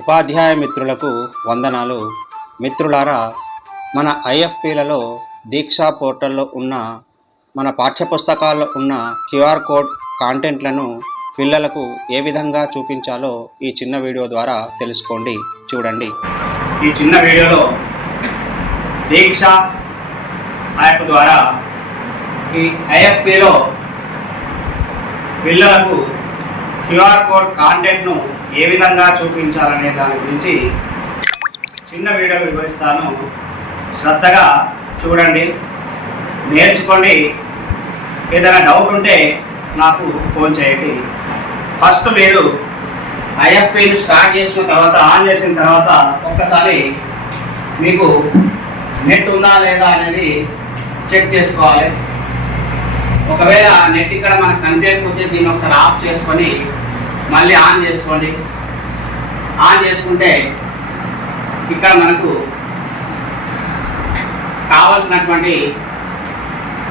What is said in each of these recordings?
ఉపాధ్యాయ మిత్రులకు వందనాలు. మిత్రులారా మన ఐఎఫ్పిలలో దీక్షా పోర్టల్లో ఉన్న మన పాఠ్యపుస్తకాల్లో ఉన్న క్యూఆర్ కోడ్ కాంటెంట్లను పిల్లలకు ఏ విధంగా చూపించాలో ఈ చిన్న వీడియో ద్వారా తెలుసుకోండి చూడండి. ఈ చిన్న వీడియోలో దీక్ష యాప్ ద్వారా ఈ ఐఎఫ్పిలో పిల్లలకు క్యూఆర్ కోడ్ కాంటెంట్ను ఏ విధంగా చూపించాలనే దాని గురించి చిన్న వీడియో వివరిస్తాను. శ్రద్ధగా చూడండి. నేర్చుకోండి. ఏదైనా డౌట్ ఉంటే నాకు ఫోన్ చేయండి. ఫస్ట్ మీరు ఐఎఫ్పిని స్టార్ట్ చేసిన తర్వాత ఆన్ చేసిన తర్వాత ఒక్కసారి మీకు నెట్ ఉందా లేదా అనేది చెక్ చేసుకోవాలి. ఒకవేళ నెట్ ఇక్కడ మనకు వచ్చి దీన్ని ఒకసారి ఆఫ్ చేసుకొని మళ్ళీ ఆన్ చేసుకోండి. ఆన్ చేసుకుంటే ఇక్కడ మనకు కావలసినటువంటి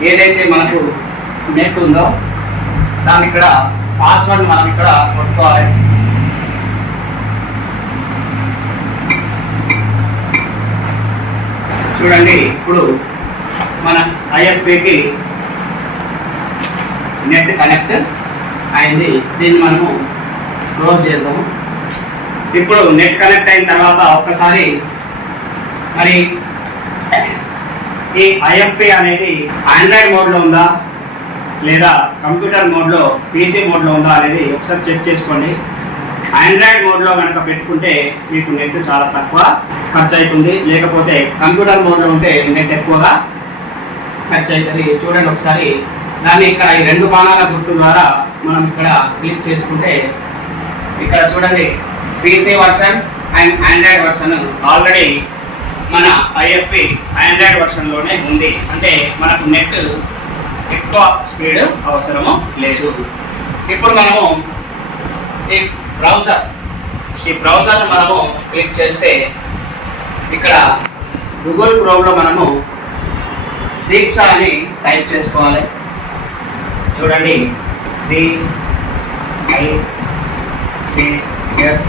ఏదైతే మనకు నెట్ ఉందో దాన్ని ఇక్కడ పాస్వర్డ్ మనం ఇక్కడ కొట్టుకోవాలి. చూడండి ఇప్పుడు మన ఐఎఫ్పికి నెట్ కనెక్ట్ అయింది. దీన్ని మనము క్లోజ్ చేద్దాము. ఇప్పుడు నెట్ కనెక్ట్ అయిన తర్వాత ఒక్కసారి మరి ఈ ఐఎఫ్పి అనేది ఆండ్రాయిడ్ మోడ్లో ఉందా? లేదా కంప్యూటర్ మోడ్లో పీసీ మోడ్లో ఉందా అనేది ఒకసారి చెక్ చేసుకోండి. ఆండ్రాయిడ్ మోడ్లో కనుక పెట్టుకుంటే మీకు నెట్ చాలా తక్కువ ఖర్చు అవుతుంది లేకపోతే కంప్యూటర్ మోడ్లో ఉంటే నెట్ ఎక్కువగా ఖర్చు అవుతుంది చూడండి ఒకసారి. దాన్ని ఇక్కడ ఈ రెండు బాణాల గుర్తు ద్వారా మనం ఇక్కడ క్లిక్ చేసుకుంటే ఇక్కడ చూడండి PC version and android version already మన ఐఎఫ్పి ఆండ్రాయిడ్ వర్షన్లోనే ఉంది. అంటే మనకు నెట్ ఎక్కువ స్పీడ్ అవసరము లేదు. ఇప్పుడు మనము ఈ బ్రౌజర్ ఈ బ్రౌజర్ మనము క్లిక్ చేస్తే ఇక్కడ గూగుల్ క్రోమ్లో మనము దీక్ష అని టైప్ చేసుకోవాలి. చూడండి. డి ఐ ఎస్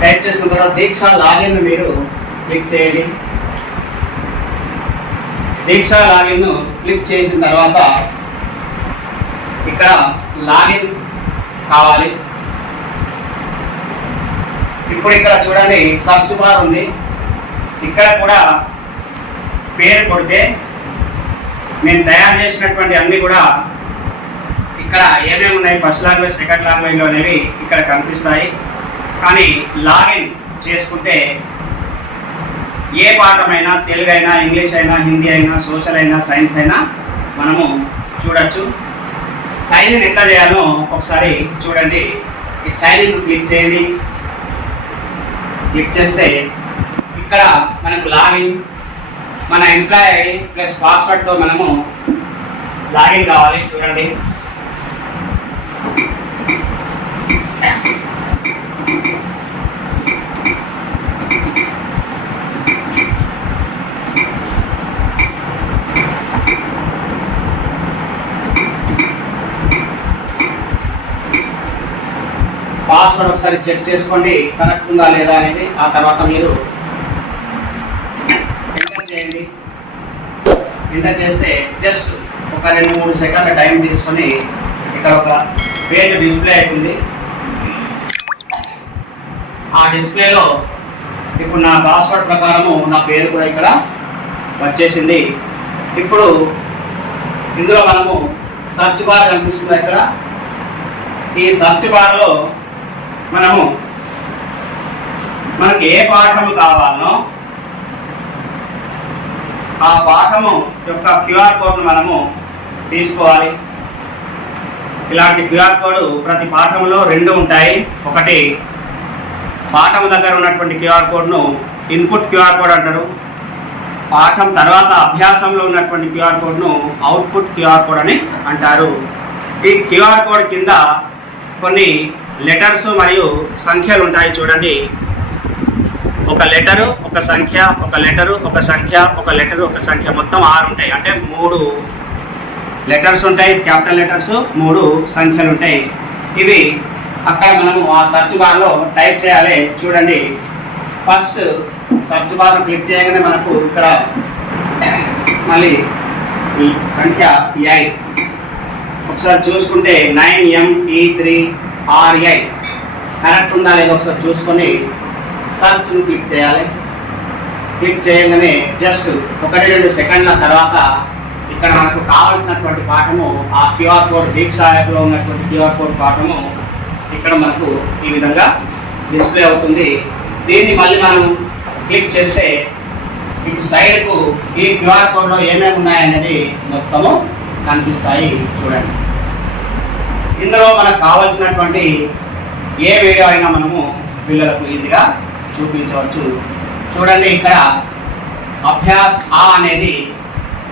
టైప్ చేసిన తర్వాత దీక్ష లాగిన్ మీరు క్లిక్ చేయండి. దీక్ష లాగిన్ క్లిక్ చేసిన తర్వాత ఇక్కడ లాగిన్ కావాలి. ఇప్పుడు ఇక్కడ చూడండి సర్చ్ బార్ ఉంది. ఇక్కడ కూడా పేరు కొడితే నేను తయారు చేసినటువంటి అన్ని కూడా ఇక్కడ ఏమేమి ఉన్నాయి? ఫస్ట్ లాంగ్వేజ్ సెకండ్ లాంగ్వేజ్లో అనేవి ఇక్కడ కనిపిస్తాయి. కానీ లాగిన్ చేసుకుంటే ఏ పాఠమైనా తెలుగు అయినా ఇంగ్లీష్ అయినా హిందీ అయినా సోషల్ అయినా సైన్స్ అయినా మనము చూడొచ్చు. సైన్ ఇన్ ఎట్లా చేయాలో ఒకసారి చూడండి. ఈ సైన్ ఇన్ క్లిక్ చేయండి. క్లిక్ చేస్తే ఇక్కడ మనకు లాగిన్ మన ఎంప్లాయ్ ఐడి ప్లస్ పాస్వర్డ్తో మనము లాగిన్ కావాలి. చూడండి. పాస్వర్డ్ ఒకసారి చెక్ చేసుకోండి కరెక్ట్ ఉందా లేదా అనేది. ఆ తర్వాత మీరు ఎంటర్ చేయండి. ఎంటర్ చేస్తే జస్ట్ ఒక రెండు మూడు సెకండ్ల టైం తీసుకొని ఇక్కడ ఒక పేజ్ డిస్ప్లే అవుతుంది. ఆ డిస్ప్లేలో ఇప్పుడు నా పాస్వర్డ్ ప్రకారము నా పేరు కూడా ఇక్కడ వచ్చేసింది. ఇప్పుడు ఇందులో మనము సర్చ్ బార్ కనిపిస్తుంది ఇక్కడ? ఈ సర్చ్ బార్లో మనము మనకి ఏ పాఠము కావాలనో ఆ పాఠము యొక్క క్యూఆర్ కోడ్ను మనము తీసుకోవాలి. ఇలాంటి క్యూఆర్ కోడ్ ప్రతి పాఠంలో రెండు ఉంటాయి. ఒకటి పాఠం దగ్గర ఉన్నటువంటి క్యూఆర్ కోడ్ను ఇన్పుట్ క్యూఆర్ కోడ్ అంటారు. పాఠం తర్వాత అభ్యాసంలో ఉన్నటువంటి క్యూఆర్ కోడ్ను అవుట్పుట్ క్యూఆర్ కోడ్ అని అంటారు. ఈ క్యూఆర్ కోడ్ కింద కొన్ని లెటర్స్ మరియు సంఖ్యలు ఉంటాయి చూడండి. ఒక లెటరు ఒక సంఖ్య ఒక లెటరు ఒక సంఖ్య ఒక లెటరు ఒక సంఖ్య మొత్తం ఆరు ఉంటాయి అంటే మూడు లెటర్స్ ఉంటాయి క్యాపిటల్ లెటర్స్ మూడు సంఖ్యలు ఉంటాయి ఇవి అక్కడ మనము ఆ సర్చ్ బార్లో టైప్ చేయాలి. చూడండి. ఫస్ట్ సర్చ్ బార్ క్లిక్ చేయగానే మనకు ఇక్కడ మళ్ళీ సంఖ్య ఎయిట్. ఒకసారి చూసుకుంటే nine ME three RI correct ఉందా లేదో ఒకసారి చూసుకొని సర్చ్ని క్లిక్ చేయాలి. క్లిక్ చేయగానే జస్ట్ ఒకటి రెండు సెకండ్ల తర్వాత ఇక్కడ మనకు కావాల్సినటువంటి పాఠము ఆ క్యూఆర్ కోడ్ దీక్ష యాప్లో ఉన్నటువంటి క్యూఆర్ కోడ్ పాఠము ఇక్కడ మనకు ఈ విధంగా డిస్ప్లే అవుతుంది. దీన్ని మళ్ళీ మనం క్లిక్ చేస్తే ఇటు సైడ్కు ఈ క్యూఆర్ కోడ్లో ఏమేమి ఉన్నాయనేది మొత్తము కనిపిస్తాయి చూడండి. ఇందులో మనకు కావాల్సినటువంటి ఏ వీడియో అయినా మనము పిల్లలకు ఈజీగా చూపించవచ్చు. చూడండి ఇక్కడ అభ్యాస్ ఆ అనేది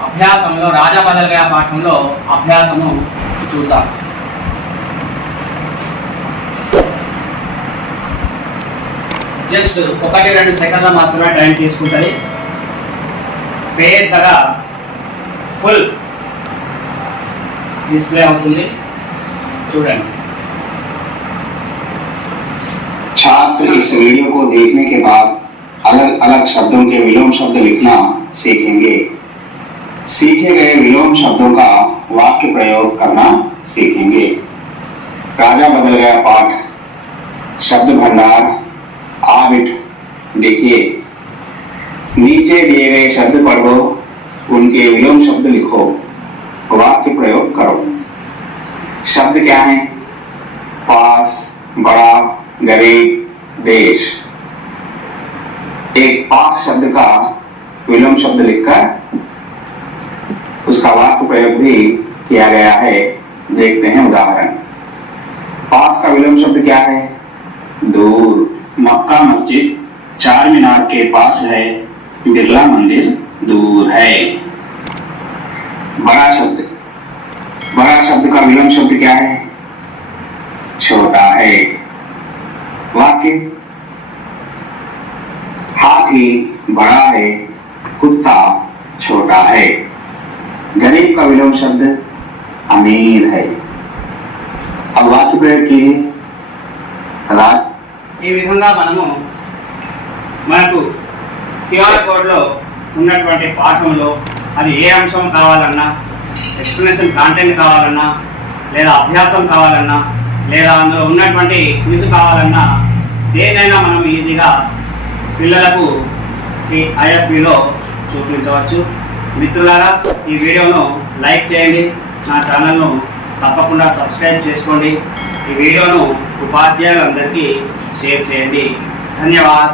అభ్యాసంలో రాజా బదల్గా పాఠంలో అభ్యాసము చూద్దాం. జస్ట్ ఒకటి రెండు సెకండ్ల మాత్రమే టైం తీసుకుంటుంది. పెద్దగా ఫుల్ డిస్ప్లే అవుతుంది. छात्र इस वीडियो को देखने के बाद अलग अलग शब्दों के विलोम शब्द लिखना सीखेंगे। सीखे गए विलोम शब्दों का वाक्य प्रयोग करना सीखेंगे। राजा बदल गया पाठ। शब्द भंडार आबिट देखिए। नीचे दिए गए शब्द पढ़ो, उनके विलोम शब्द लिखो, वाक्य प्रयोग करो। शब्द क्या है? पास, बड़ा, गरीब, देश। एक पास शब्द का विलोम शब्द लिखकर उसका वाक्य प्रयोग भी किया गया है। देखते हैं उदाहरण। पास का विलोम शब्द क्या है? दूर। मक्का मस्जिद चार मीनार के पास है। बिरला मंदिर दूर है। बड़ा शब्द बड़ा शब्द का विलोम शब्द क्या है छोटा है वाक्य हाथी बड़ा है कुत्ता छोटा है गरीब का विलोम शब्द अमीर है अब वाक्य प्रयोग कीजिए राज ఈ విధంగా మనము మనకు క్యూఆర్ కోడ్లో ఉన్నటువంటి పాఠంలో అది ఏ అంశం కావాలన్నా ఎక్స్ప్లెనేషన్ కాంటెంట్ కావాలన్నా లేదా అభ్యాసం కావాలన్నా లేదా అందులో ఉన్నటువంటి క్విజ్ కావాలన్నా దేనైనా మనం ఈజీగా పిల్లలకు ఈ ఐఎఫ్పిలో చూపించవచ్చు. మిత్రులారా ఈ వీడియోను లైక్ చేయండి. నా ఛానల్ను తప్పకుండా సబ్స్క్రైబ్ చేసుకోండి. ఈ వీడియోను ఉపాధ్యాయులందరికీ షేర్ చేయండి. ధన్యవాద్.